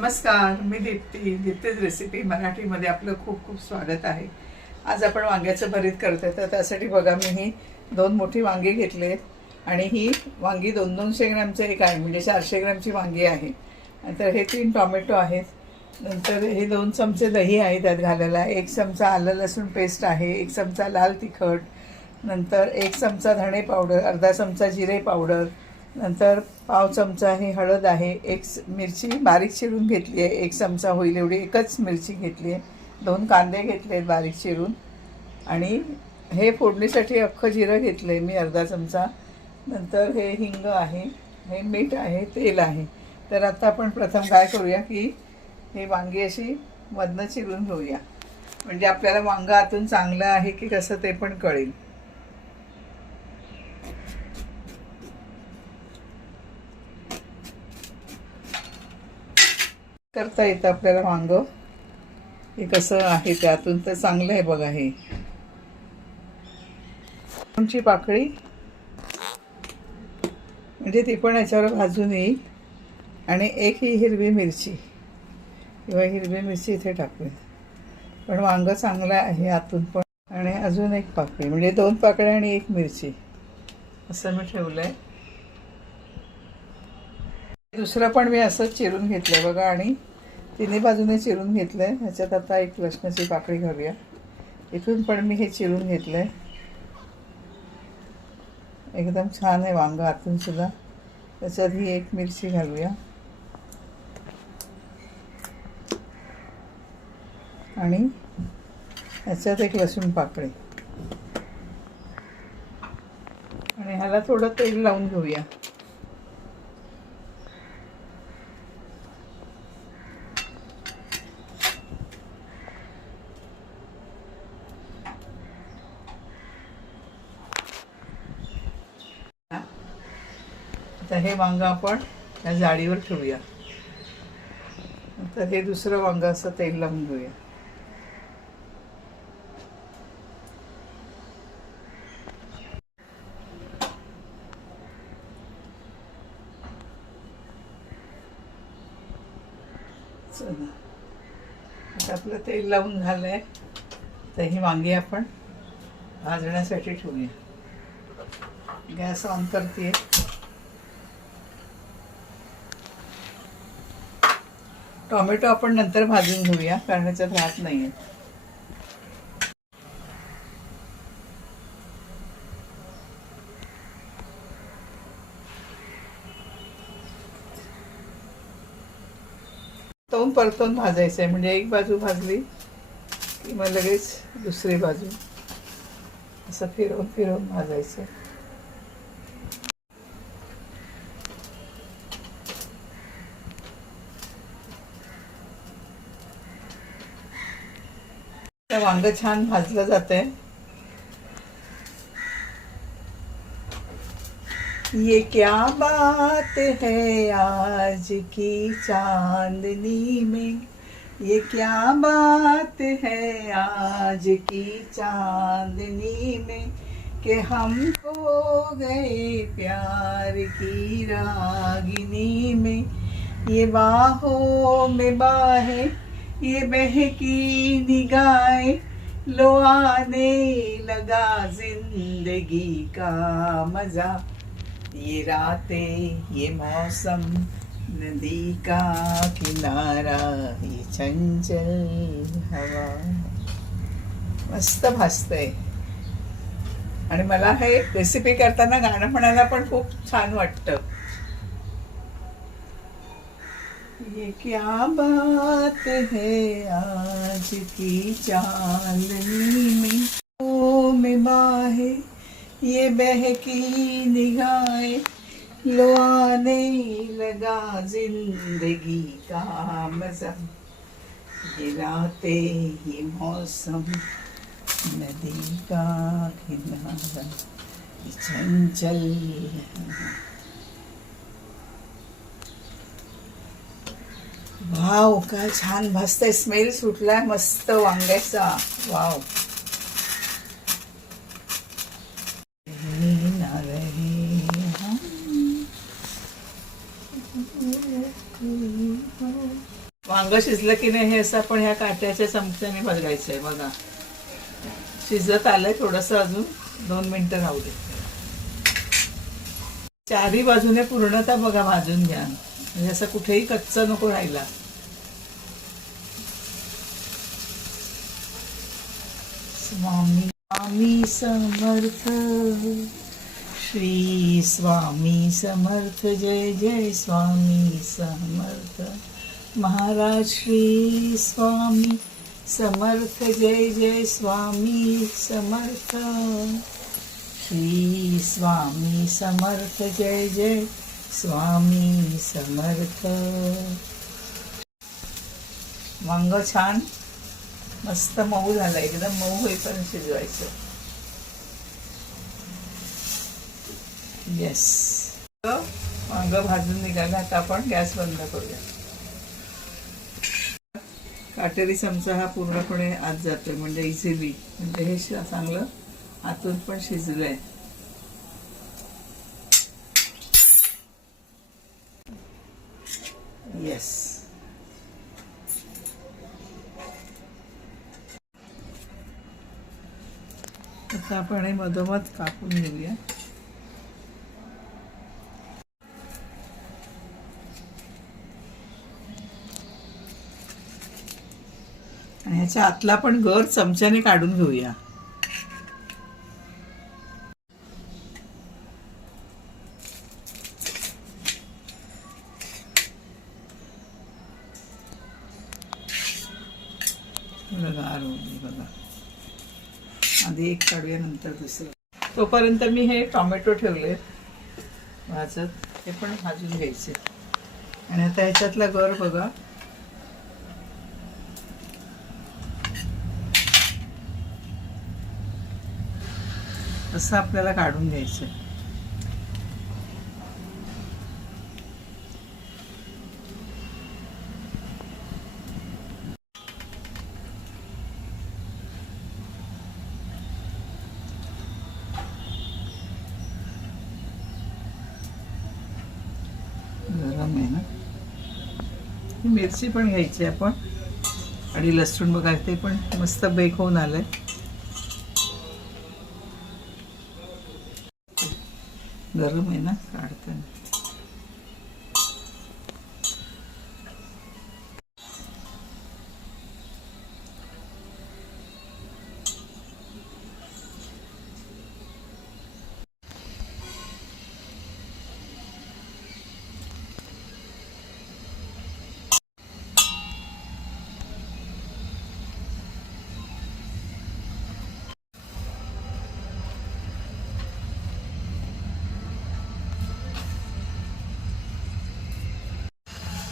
नमस्कार मी दीप्ती. दीप्तीज रेसिपी मराठीमध्ये आपलं खूप खूप स्वागत आहे. आज आपण वांग्याचं भरीत करतोय तर त्यासाठी बघा मी ही दोन मोठी वांगी घेतली आणि ही वांगी दोन दोनशे ग्रॅमचं एक आहे म्हणजे चारशे ग्रॅमची वांगी आहे. नंतर हे तीन टॉमॅटो आहेत. नंतर हे दोन चमचे दही आहे त्यात घालायला. एक चमचा आलं लसूण पेस्ट आहे एक चमचा लाल तिखट नंतर एक चमचा धणे पावडर अर्धा चमचा जिरे पावडर नंतर पाव चमचा हे हळद आहे एक स- मिरची बारीक चिरून घेतली आहे एक चमचा होईल एवढी एकच मिरची घेतली आहे. दोन कांदे घेतले आहेत बारीक चिरून. आणि हे फोडणीसाठी अख्खं जिरं घेतलं आहे मी अर्धा चमचा. नंतर हे हिंग आहे हे मीठ आहे तेल आहे. तर आता आपण प्रथम काय करूया की हे वांगी अशी मधनं चिरून घेऊया. म्हणजे आपल्याला वांगं आतून चांगलं आहे की कसं ते पण कळेल. करता येतं आपल्याला वांग हे कसं आहे त्यातून तर चांगलं आहे बघा हे. तुमची पाकळी. म्हणजे ती पण याच्यावर भाजून येईल. आणि एक ही हिरवी मिरची. किंवा हिरवी मिरची इथे टाकूया. पण वांग चांगलं आहे आतून पण. आणि अजून एक पाकळी. म्हणजे दोन पाकळ्या आणि एक मिरची. असं मी ठेवलं आहे दुसरं पण मी असंच चिरून घेतलं बघा आणि तिन्ही बाजूने चिरून घेतलं आहे ह्याच्यात आता एक लसणाची पाकळी घालूया. इथून पण मी हे चिरून घेतलं आहे एकदम छान आहे वांग आतून सुद्धा. त्याच्यात ही एक मिरची घालूया. आणि ह्याच्यात एक लसूण पाकळी. आणि ह्याला थोडं तेल लावून घेऊया. हे वांग आपण या जाळीवर ठेवूया. तर हे दुसरं वांग असं तेल लावून घेऊया. आपलं तेल लावून झालंय. तर ही वांगी आपण भाजण्यासाठी ठेवूया. गॅस ऑन करते टोमॅटो आपण नंतर भाजून घेऊया कारण ह्याच्यात राहत नाही आहे तोंड परतून भाजायचं आहे म्हणजे एक बाजू भाजली की मग लगेच दुसरी बाजू. असं फिरवून फिरवून भाजायचं वांग छान भाजलं जात आहे ये क्या बात है आज की चांदनी में? ये क्या बात है आज की चांदनी में कि हम खो गए प्यार की रागिनी में? ये बाहों में बाहें ये बहकी निगाहें लो आने लगा जिंदगी का मजा। ये रातें ये मौसम नदी का किनारा ये चंचल हवा। मस्त भासतंय आणि मला हे रेसिपी करताना गाणं म्हणायला पण खूप छान वाटतं. क्या बात है आज की चांदनी में? ओ में बाहे, ये बहकी निगाहें लो आने लगा ज़िंदगी का मज़ा गिराते रातें, ये मौसम, नदी का किनारा चंचल वाव काय छान भाजतंय स्मेल सुटलाय मस्त वांग्याचा. वाव. वांग शिजलं की नाही हे असं आपण ह्या काट्याच्या चमच्याने बघायचं आहे बघा. शिजत आलंय थोडंसं अजून दोन मिनिटं राहू दे. चारी बाजूने पूर्णतः बघा भाजून घ्या. म्हणजे असं कुठेही कच्चा नको राहिला. स्वामी स्वामी समर्थ. श्री स्वामी समर्थ. जय जय स्वामी समर्थ. महाराज श्री स्वामी समर्थ. जय जय स्वामी समर्थ. श्री स्वामी समर्थ. जय जय स्वामी समर्थ. वांग छान. मस्त मऊ झालं. एकदम मऊ होईपर्यंत शिजवायचं. येस वांग भाजून निघाला. आता आपण गॅस बंद करूया. काटेरी चमचा हा पूर्णपणे आत जातोय. म्हणजे इझिली म्हणजे हे चांगलं आतून पण शिजलंय. येस आता आपण हे मधोमध कापून घेऊया. आणि ह्याच्या आतला पण गर चमच्याने काढून घेऊया. बघा गार बघा. आधी एक काढूया नंतर दुसरं. तोपर्यंत मी हे टोमॅटो ठेवले भाजत. ते पण भाजून घ्यायचे. आणि आता ह्याच्यातला गर बघा. असं आपल्याला काढून घ्यायचं गरम आहे ना ही मिरची पण घ्यायची आपण. आणि लसूण बघा ते पण मस्त बेक होऊन आलंय. गरम आहे ना?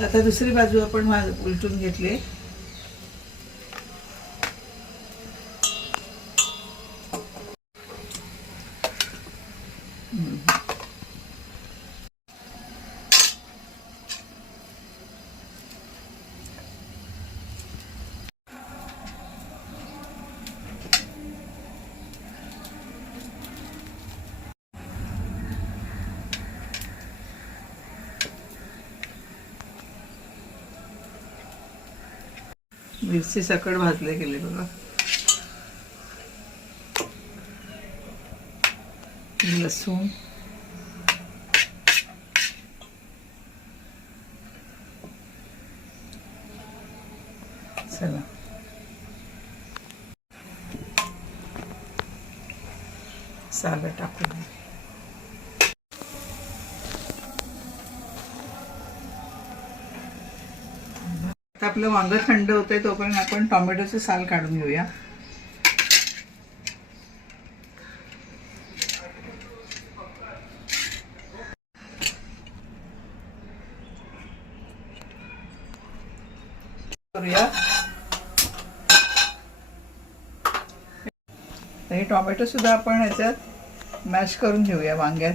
आता दुसरी बाजू आपण मा- उलटून घेतली. मिरची सकट भाजले गेले बघा. लसूण. चला. सालं टाकून. आपलं वांग थंड होतंय तोपर्यंत आपण टोमॅटोचं साल काढून घेऊया. करूया. हे टोमॅटो सुद्धा आपण ह्याच्यात मॅश करून घेऊया वांग्यात.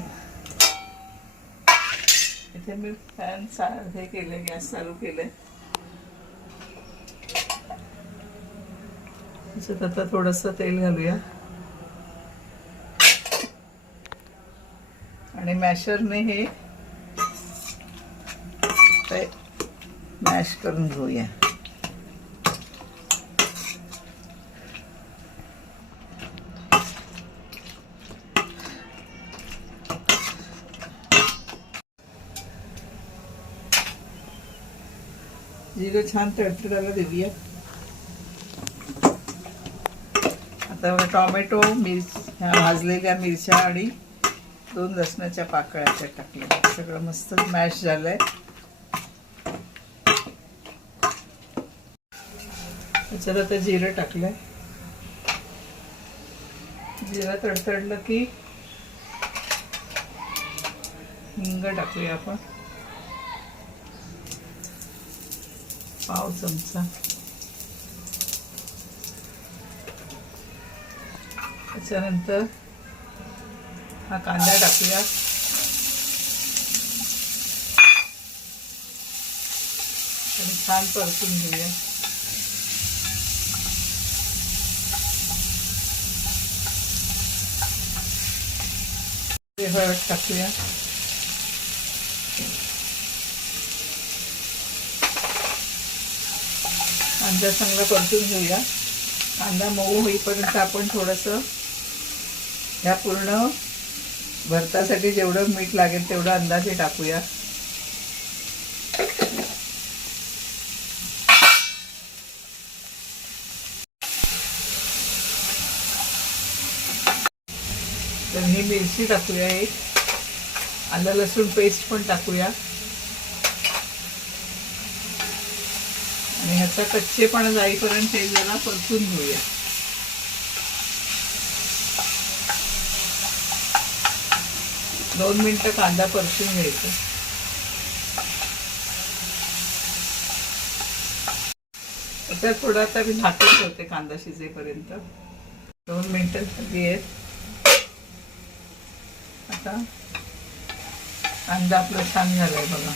इथे मी फॅन हे केले गॅस चालू केलं त्याच्यात आता थोडंसं तेल घालूया. आणि मॅशरने हे मॅश करून घेऊया. जिरं छान तडतडायला देऊया आता टॉमॅटो मिरच ह्या भाजलेल्या मिरच्या आणि दोन लसणाच्या पाकळ्या त्या टाकल्या. सगळं मस्त मॅश झालंय. त्याच्यात आता जिरं टाकलंय. जिरं तडतडलं की हिंग टाकूया आपण. पाव चमचा. त्याच्यानंतर हा कांदा टाकूया. आणि छान परतून घेऊया. हळद टाकूया. कांदा चांगला परतून घेऊया. कांदा मऊ होईपर्यंत आपण थोडंसं ह्या पूर्ण भरतासाठी जेवढं मीठ लागेल तेवढं अंदाजे टाकूया. तर ही मिरची टाकूया एक. आलं लसूण पेस्ट पण टाकूया. आणि ह्याचा कच्चेपणा जाईपर्यंत हे जरा परतून घेऊया. दोन मिनिटं कांदा परतून घ्यायचा. आता थोडा आता मी झाकण ठेवते कांदा शिजेपर्यंत. दोन मिनिटं झाली आहेत. आता कांदा आपला छान झालाय बघा.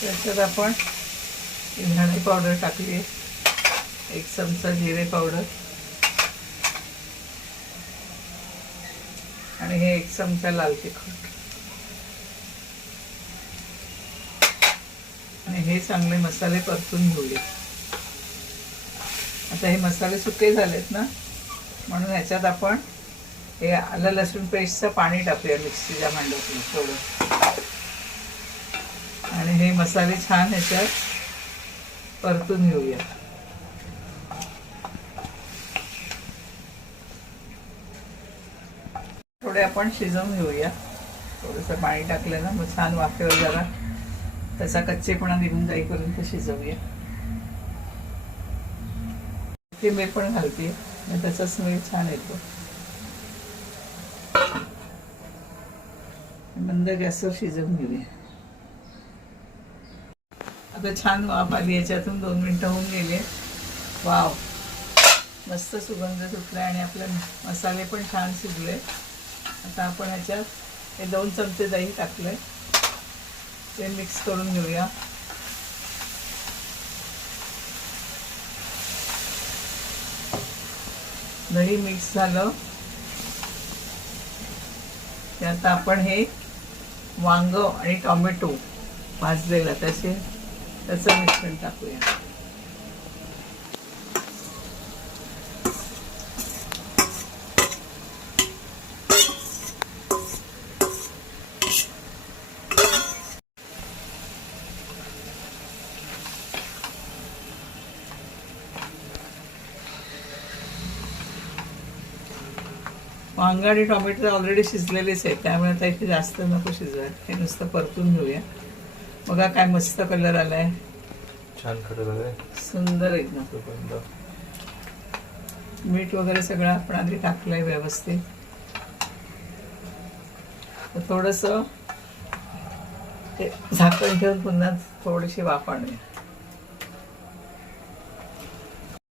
त्याच्यात आपण धणे पावडर टाकली एक चमचा जिरे पावडर. आणि हे एक चमचा लाल तिखट. आणि हे चांगले मसाले परतून घेऊया. आता हे मसाले सुके झालेत ना म्हणून ह्याच्यात आपण हे आलं लसूण पेस्टचं पाणी टाकूया मिक्सीच्या भांड्यातून थोडं. आणि हे मसाले छान ह्याच्यात परतून घेऊया. थोडे आपण शिजवून घेऊया. थोडंसं पाणी टाकलं ना मग छान वाफेवर जरा त्याचा कच्चेपणा निघून जाईपर्यंत शिजवूया. कोथिंबीर पण घालते त्याचा स्मेल छान येतो. मंद गॅसवर शिजवून घेऊया. आता छान वाफ आली याच्यातून दोन मिनटं होऊन गेले. वाव! मस्त सुगंध सुटला आणि आपले मसाले पण छान शिजले. आता आपण ह्याच्यात हे दोन चमचे दही टाकले ते मिक्स करून घेऊया. दही मिक्स झालं. त्यात आता आपण हे वांग आणि टोमॅटो भाजलेला त्याचे त्याचं मिश्रण टाकूया. वांग आणि टोमॅटो ऑलरेडी शिजलेलेच आहेत. त्यामुळे आता इथे जास्त नको शिजवायला. हे नुसतं परतून घेऊया. बघा काय मस्त कलर आलाय. छान खरं झालंय सुंदर एकदम. मीठ वगैरे सगळं आपण आधी टाकलंय व्यवस्थित. थोडस ते झाकण ठेवून पुन्हा थोडीशी वाफ आणूया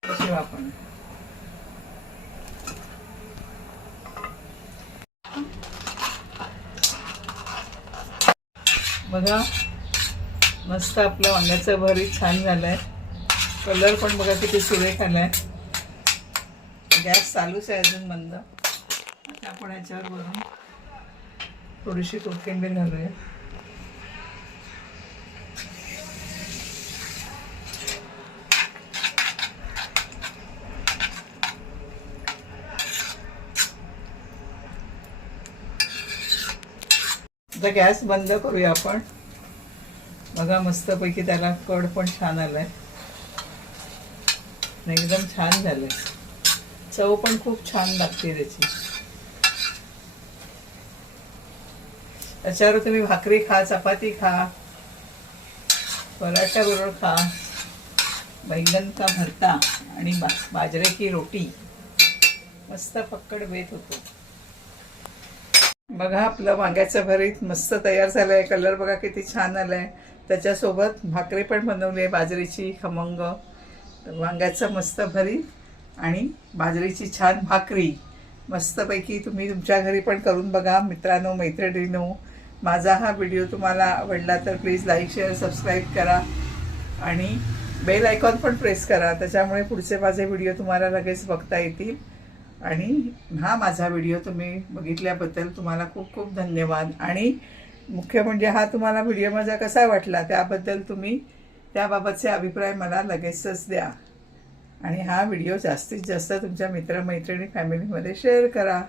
थोडीशी वाफ आणूया बघा. मस्त आपलं वांग्याचं भरी छान झालंय. कलर पण बघा किती सुरेख आलाय. गॅस चालूच आहे अजून बंद. आता आपण याच्यावर बघून थोडीशी कोथिंबीर घालूया. आता गॅस बंद करूया आपण. बघा मस्तपैकी त्याला कड पण छान आलाय. एकदम छान झालंय. चव पण खूप छान लागते त्याची. त्याच्यावर तुम्ही भाकरी खा चपाती खा पराठा बरोबर खा. बैंगन का भरता आणि बाजरे की रोटी. मस्त पक्कड बेत होतो. बघा आपलं वांग्याचं भरीत मस्त तयार झालं आहे कलर बघा किती छान आलाय. त्याच्यासोबत भाकरी पण बनवली आहे बाजरीची खमंग वांग्याचं मस्त भरीत आणि बाजरीची छान भाकरी. मस्तपैकी तुम्ही तुमच्या घरी पण करून बघा मित्रांनो मैत्रिणींनो. माझा हा व्हिडिओ तुम्हाला आवडला तर प्लीज लाईक शेअर सबस्क्राईब करा आणि बेल आयकॉन पण प्रेस करा. त्याच्यामुळे पुढचे माझे व्हिडिओ तुम्हाला लगेच बघता येतील. आणि हा माझा व्हिडिओ तुम्ही बघितल्याबद्दल तुम्हाला खूप खूप धन्यवाद. आणि मुख्य म्हणजे हा तुम्हाला व्हिडिओ माझा कसा वाटला त्याबद्दल तुम्ही त्याबाबतचे अभिप्राय मला लगेचच द्या. आणि हा व्हिडिओ जास्तीत जास्त तुमच्या मित्रमैत्रिणी फॅमिलीमध्ये शेअर करा.